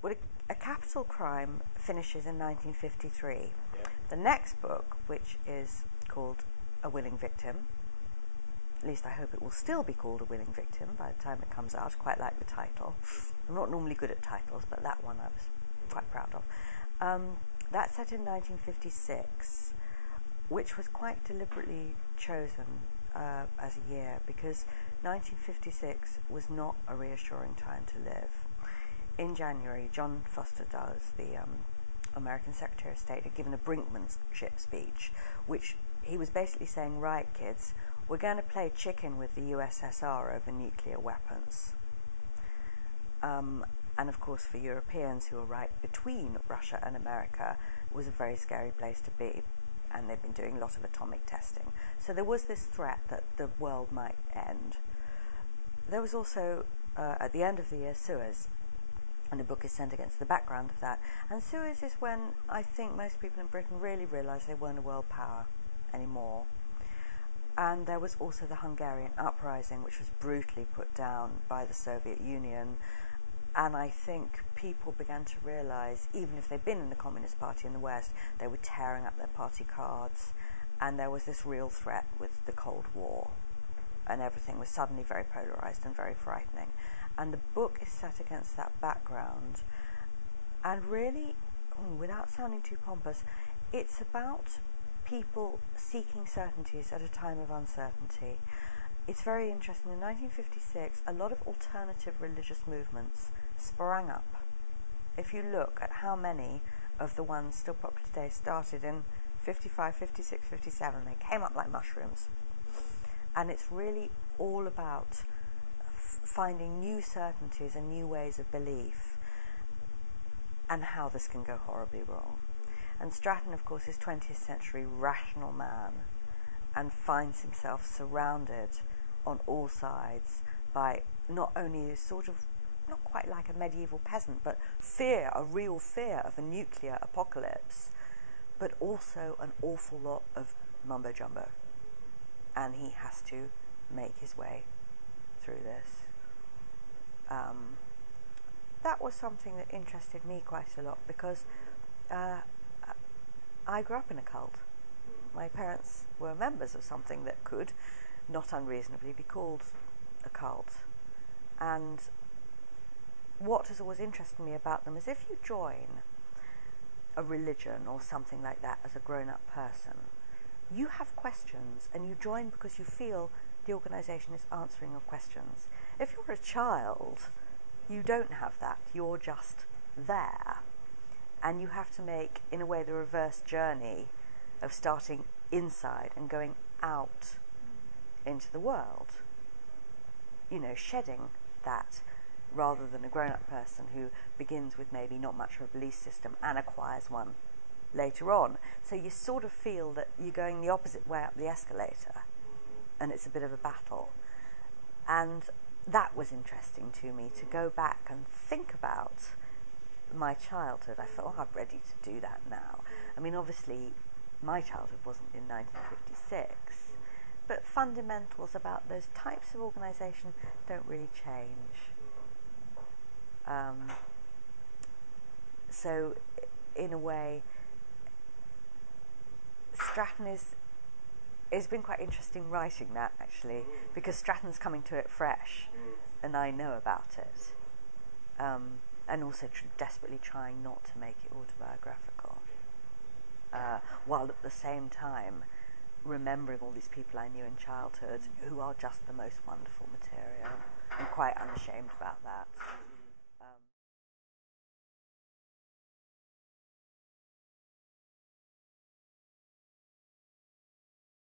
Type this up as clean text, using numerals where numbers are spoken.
Well, a capital crime finishes in 1953. Yeah. The next book, which is called A Willing Victim, at least I hope it will still be called A Willing Victim by the time it comes out. I quite like the title. I'm not normally good at titles, but that one I was quite proud of. That's set in 1956, which was quite deliberately chosen as a year because 1956 was not a reassuring time to live. In January, John Foster Dulles, the American Secretary of State, had given a brinkmanship speech, which he was basically saying, right, kids, we're going to play chicken with the USSR over nuclear weapons. And of course, for Europeans who are right between Russia and America, it was a very scary place to be. And they've been doing a lot of atomic testing. So there was this threat that the world might end. There was also, at the end of the year, Suez. And the book is sent against the background of that. And Suez is when I think most people in Britain really realised they weren't a world power anymore. And there was also the Hungarian uprising, which was brutally put down by the Soviet Union. And I think people began to realise, even if they'd been in the Communist Party in the West, they were tearing up their party cards. And there was this real threat with the Cold War. And everything was suddenly very polarised and very frightening. And the book is set against that background. And really, without sounding too pompous, it's about people seeking certainties at a time of uncertainty. It's very interesting. In 1956, a lot of alternative religious movements sprang up. If you look at how many of the ones still popular today started in 55, 56, 57, they came up like mushrooms. And it's really all about finding new certainties and new ways of belief and how this can go horribly wrong. And Stratton, of course, is 20th century rational man and finds himself surrounded on all sides by not only sort of, not quite like a medieval peasant, but fear, a real fear of a nuclear apocalypse, but also an awful lot of mumbo-jumbo. And he has to make his way through this. That was something that interested me quite a lot because I grew up in a cult. My parents were members of something that could, not unreasonably, be called a cult. And what has always interested me about them is if you join a religion or something like that as a grown-up person, you have questions and you join because you feel the organisation is answering your questions. If you're a child, you don't have that. You're just there. And you have to make, in a way, the reverse journey of starting inside and going out into the world. You know, shedding that rather than a grown-up person who begins with maybe not much of a belief system and acquires one later on. So you sort of feel that you're going the opposite way up the escalator and it's a bit of a battle. And that was interesting to me, to go back and think about my childhood. I thought, I'm ready to do that now. I mean, obviously, my childhood wasn't in 1956, but fundamentals about those types of organisation don't really change. So, in a way, Stratton it's been quite interesting writing that, actually, because Stratton's coming to it fresh, and I know about it. And also desperately trying not to make it autobiographical, while at the same time remembering all these people I knew in childhood who are just the most wonderful material. I'm quite unashamed about that.